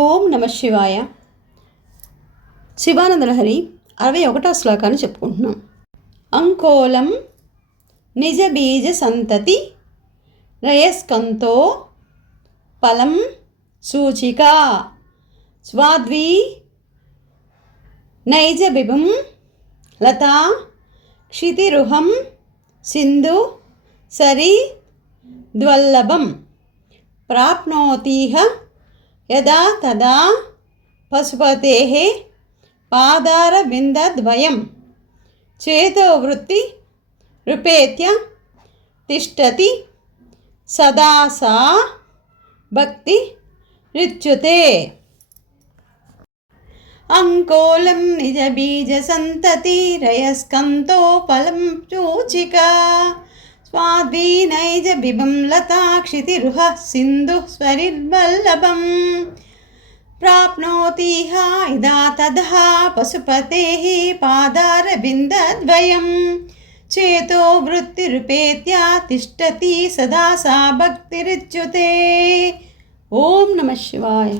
ఓం నమ శివాయ. శివానందలహరి 61వ శ్లోకాన్ని చెప్పుకుంటున్నాం. అంకోలం నిజ బీజ సంతతి రయస్కంతో ఫలం సూచిక స్వాద్వీ నైజ బిభం లతా క్షితిరుహం సింధు సరి ద్వల్లభం ప్రాప్నోతిహ యదా తదా పశుపతేః పాదారవిందద్వయం చేతోవృత్తి రూపేత్య తిష్టతి సదా సా భక్తి రిచ్యతే. అంకోలం నిజ బీజ సంతతి రయస్కంతో ఫలం సూచిక స్వాద్వీ నైజ బిభం లతా క్షితిరుహ సింధు స్వరిర్వల్లభం ప్రాప్నోతిహ యదా తదా పశుపతేః పాదారవిందద్వయం చేతో వృత్తిరుపేత్య తిష్టతి సదా సా భక్తిరిచ్యుతే. ఓం నమ శివాయ.